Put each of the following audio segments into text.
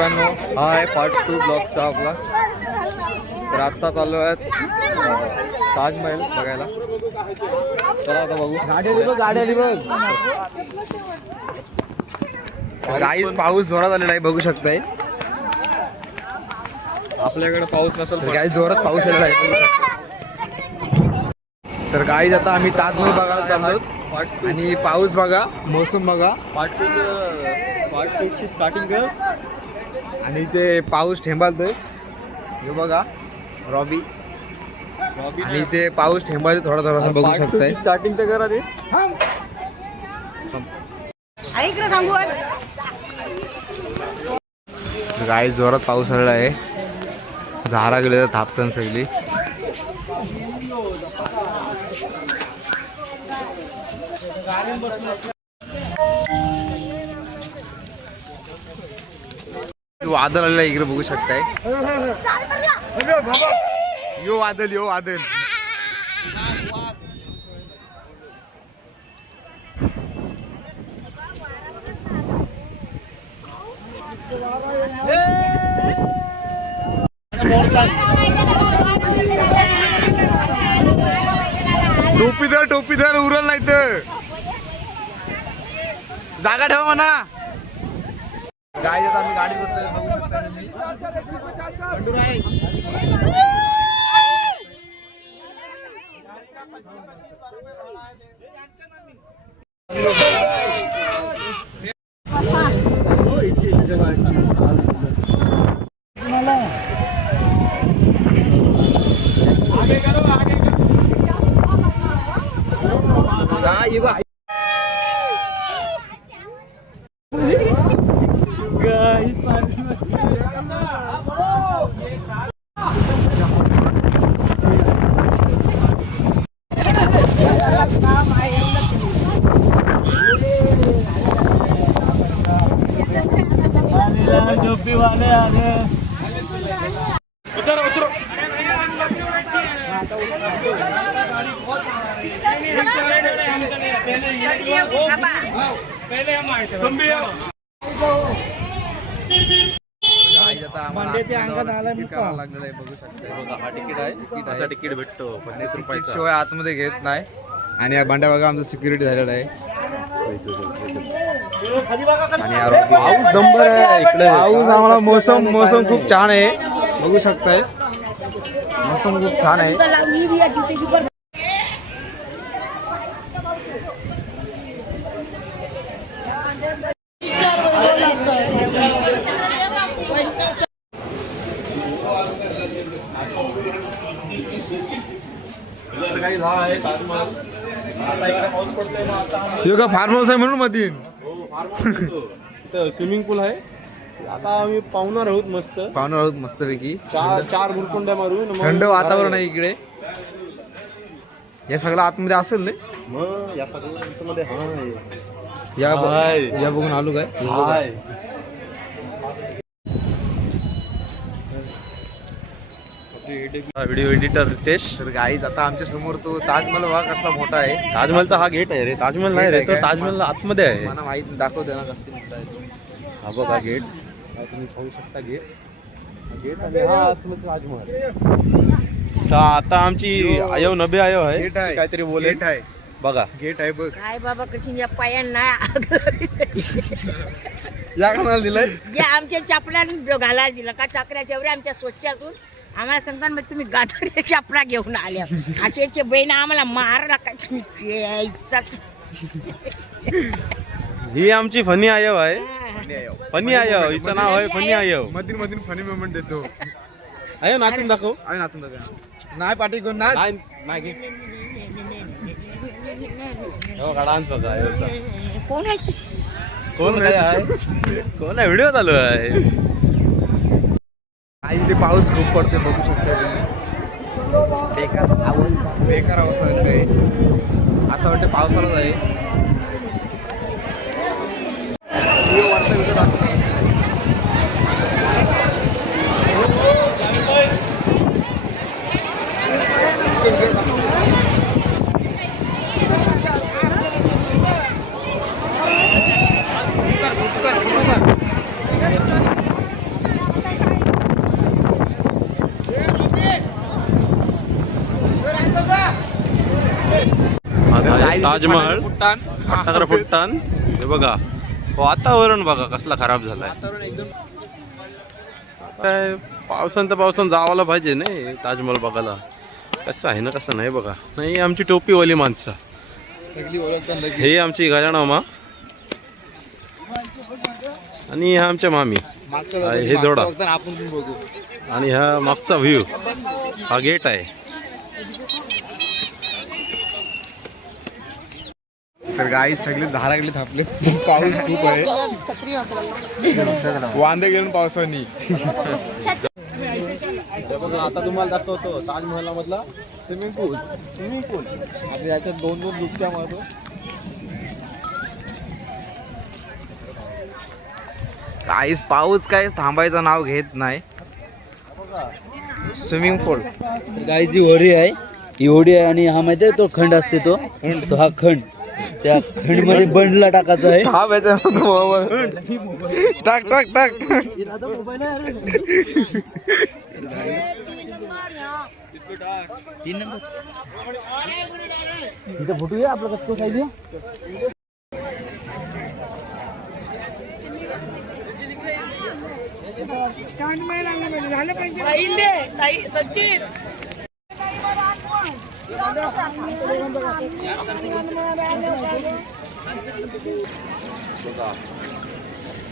मित्रांनो, हा आहे पार्ट 2 ब्लॉगचा आपला. तर आत्ता चाललो आहेत ताजमहल बघायला. चला आता बघू. गाडी आली बघ. गाईस पाऊस जोरात आलेला आहे, बघू शकताय. आपल्याकडे पाऊस नसेल तर गाईस जोरात पाऊस आलेला आहे, बघू शकता. तर गाईस आता आम्ही ताजमहल बघायला चाललो आणि पाऊस बघा, मोसम बघा. पार्ट 2 ची स्टार्टिंग कर. आणि ते पाऊस ठेंबालतोय, हे बघा रॉबी. आणि ते पाऊस ठेंबालतोय थोडा थोडासा, बघू शकताय. स्टार्टिंग तर करा ते. सांगू गाईस जोरात पाऊस आलेला आहे, झारा गेले तर थापतान सगळी. वादळ आलेला इकडे बघू शकताय. यो वादळ, यो वादळ. टोपी धर उरल नाही तर जागा ठेवा म्हणा. गाडी आता आम्ही गाडीत बसतोय, बघू शकता तुम्ही. तिकीट भेटतो 35 रुपये शिवाय आतमध्ये घेत नाही. आणि या भांड्या बघा आमचं सिक्युरिटी झालेला आहे. आणि पाऊस नंबर आहे इकडे. पाऊस आम्हाला मोसम खूप छान आहे, बघू शकताय. मोसम खूप छान आहे. फार्म हाऊस आहे म्हणून मधीन स्विमिंग पूल आहे. आता आम्ही पाहुणार आहोत मस्तपैकी. चार गुरकुंड्या मारून थंड वातावरण आहे इकडे. हे सगळं आतमध्ये असेल ना. मग या सगळ्यांमध्ये या बघून आलो काय. Video editor Ritesh. तर गाईज आता आमच्या समोर तो ताजमहल बघा कसला मोठा आहे. ताजमहलचा हा गेट आहे रे. ताजमहल नाही रे, तो ताजमहल आतमध्ये आहे. मला माहित दाखवते ना कसली मोठा आहे तो. हा बघा गेट, तुम्ही पाहू शकता गेट आणि हा आतमध्ये ताजमहल. तर आता आमची आयो नबे आयो आहे, काहीतरी बोले. गेट आहे बघा, गेट आहे बघ. काय बाबा कशी या पायांना या कोणाला दिलंय. या आमच्या चापड्या घालायला दिलं का. चाकऱ्याच्या एवढ्या आमच्या स्वच्छातून आम्हाला सांगतात मग तुम्ही गाठोडे चापडा घेऊन आल्या. असे बहीण आम्हाला मारला काय तुम्ही. ही आमची फनी आयो आहे. फनी आयो, हिचं नाव आहे फनी आयो. मधीन फनी मोमेंट देतो. आयो नाचून दाखव. आम्ही नाचून दाखव. नाही पाठी कोण नाही. नाही डान्स बघा आयोचा. कोण आहे कोण आहे व्हिडिओ चालू आहे. आई ते पाऊस खूप पडते, बघू शकता तुम्ही. बेकार अवस्था आहे. असं वाटतं पावसाळाच आहे. ताजमहल फुट्टान. अठरा फुट्टान. हे बघा वातावरण बघा कसला खराब झालाय. वातावरण एकदम काय पावसान जावायला पाहिजे नाही ताजमहल बघायला. कसं आहे ना कसं नाही बघा. नाही आमची टोपीवाली माणसं. सगळी ओळखतात लगेच. हे आमची गजानामा आणि हा आमच्या मामी. मागचं हे जोडा. बघताना आपण पण बघू. आणि हा मागचा व्ह्यू. हा गेट आहे. तर गाई सगळे धारागले थापले. पाऊस खूप आहे. वांदे गेलो पावसानी. बघा आता तुम्हाला दाखवतो ताजमहला मधला स्विमिंग पूल. आपल्या याच्यात 2-2 डुबक्या मारतो. काहीच पाऊस काय थांबायचं नाव घेत नाही. स्विमिंग पूल. गायची होडी आहे ही होडी आहे आणि हा माहिती आहे तो खंड असते तो हा खंड त्या खंड मध्ये बंडला टाकायचा आहे. हा बेचा टाक टाक टाक. इथं फोटो घ्या आपलं कसं खायला.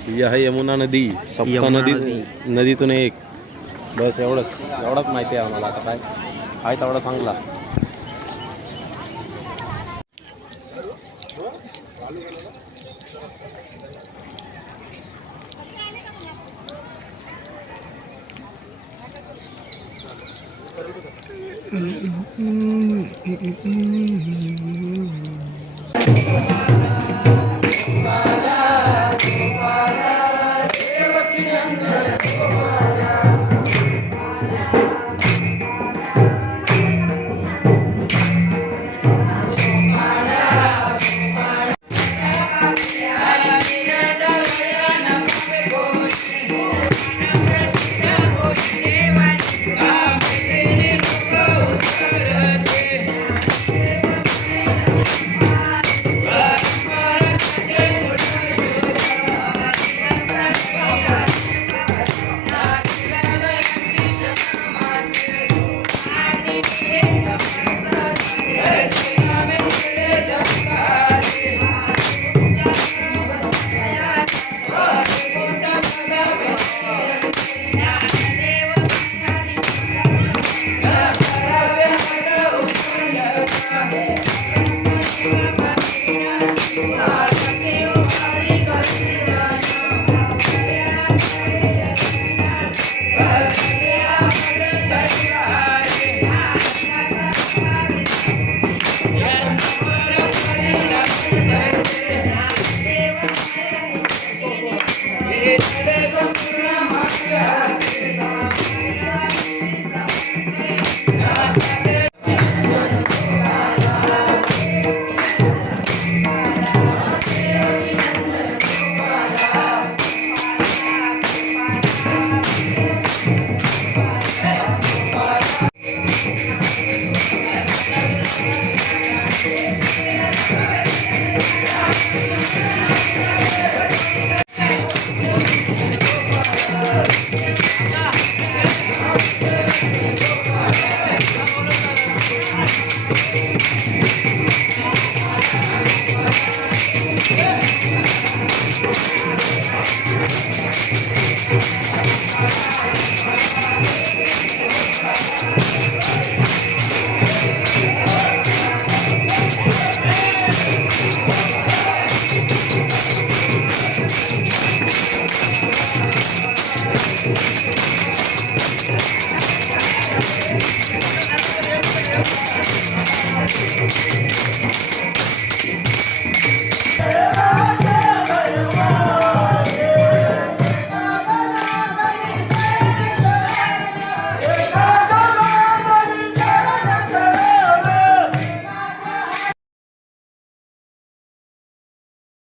ही आहे यमुना नदी. सप्ता नदीतून एक. बस एवढंच माहिती आहे आम्हाला. आता काय आहे तेवढा चांगला.